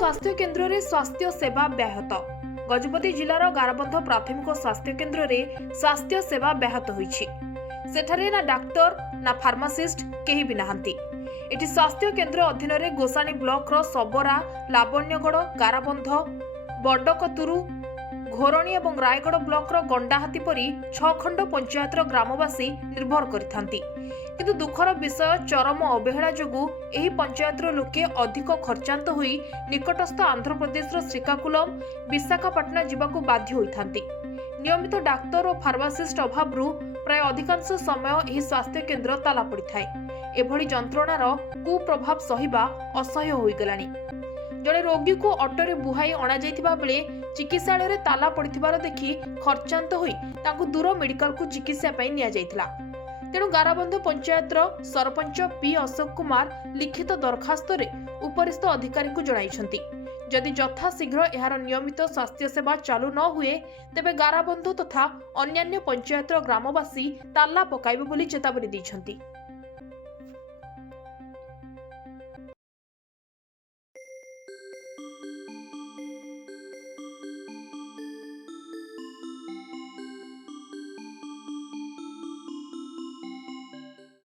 स्वास्थ्य केन्द्र रे स्वास्थ्य सेवा व्याहत। गजपति जिलार गारबंध प्राथमिक स्वास्थ्य केन्द्र रे स्वास्थ्य सेवा व्याहत होईछि। सेठारे ना डाक्टर ना फार्मासिस्ट केही भी नाहंती। एटी स्वास्थ्य केन्द्र अधीन रे गोसाणी ब्लॉक रो सबरा, लावण्यगढ़, गारबंध, बडकतुरु, घोरणी और रायगढ़ ब्लॉक रो गंडाहाती परी 6 खंड पंचायत रो ग्रामवासी निर्भर करिथांती। किंतु दुखर विषय चरम अवहेला जोगु एही पंचायत रो लोके अधिक खर्चांत होई निकटस्थ आंध्र प्रदेश रो श्रीकाकुलम, विशाखापट्टनम जीवाकू बाध्य होइथांती। नियमित डाक्तर और फार्मासिस्ट अभावरू प्राय अधिकांश समय एही स्वास्थ्य केन्द्र ताला पड़िथाय। एभली जंत्रणार कुप्रभाव सहिबा असह्य होई गलानी। जड़े रोगी को ऑटोरे बुहाई अणा जाइथिबा बेले चिकित्सालय रे ताला पड़िथिबार देखि खर्चांत होई तांकु दूर मेडिकल को चिकित्सा पई निया जाइथिला। तेणु गाराबंध पंचायत सरपंच पी अशोक कुमार लिखित दरखास्त रे उपरिस्थ अधिकारी को जणाइछंती। जदि यथाशीघ्र एहार नियमित स्वास्थ्य सेवा चालू न हुए तेबे गाराबंध तथा अन्यान्य पंचायत ग्रामवासी ताला पकाइबे बोली चेतावनी दैछंती।